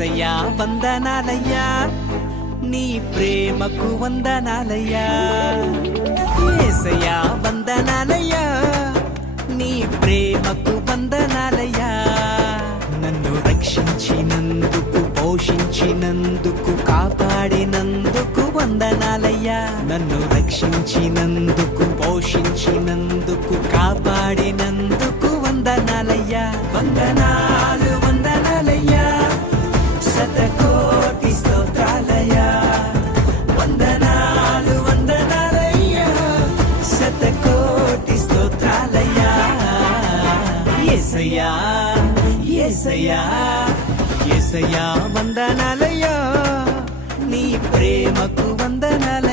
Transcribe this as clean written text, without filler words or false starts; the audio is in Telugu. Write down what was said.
యేసయ్యా వందనాలయ్యా నీ ప్రేమకు వందనాలయ్యా యేసయ్యా వందనాలయ్యా నీ ప్రేమకు వందనాలయ్యా నన్ను రక్షించినందుకు పోషించినందుకు కాపాడినందుకు వందనాలయ్యా నన్ను రక్షించినందుకు పోషించినందుకు కాపాడినందుకు వందనాలయ్యా వందనాలు వందనాలయ్యా శతకోటి స్తోత్రాలయ్యా వందనాలు వందనాలయ్యా శతకోటి స్తోత్రాలయ్యా యేసయ్యా యేసయ్యా యేసయ్యా వందనాలయ్యా నీ ప్రేమకు వందనాలయ్యా